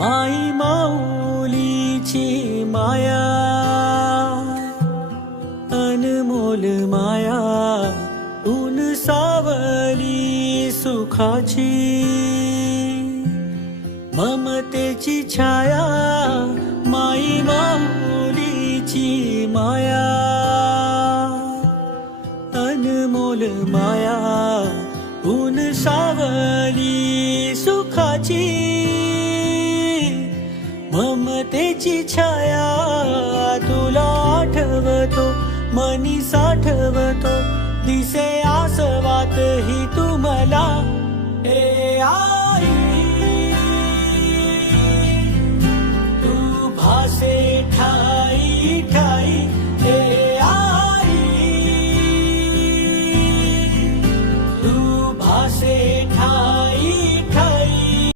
माई माऊलीची माया, अनमोल माया, ऊन सावली सुखाची, ममतेची छाया, माई माऊलीची माया, अनमोल माया, ऊन सावली सुखाची, ममतेची छाया, तुला आठवतो मनी साठवतो, दिसे आसवात ही तू मला, हे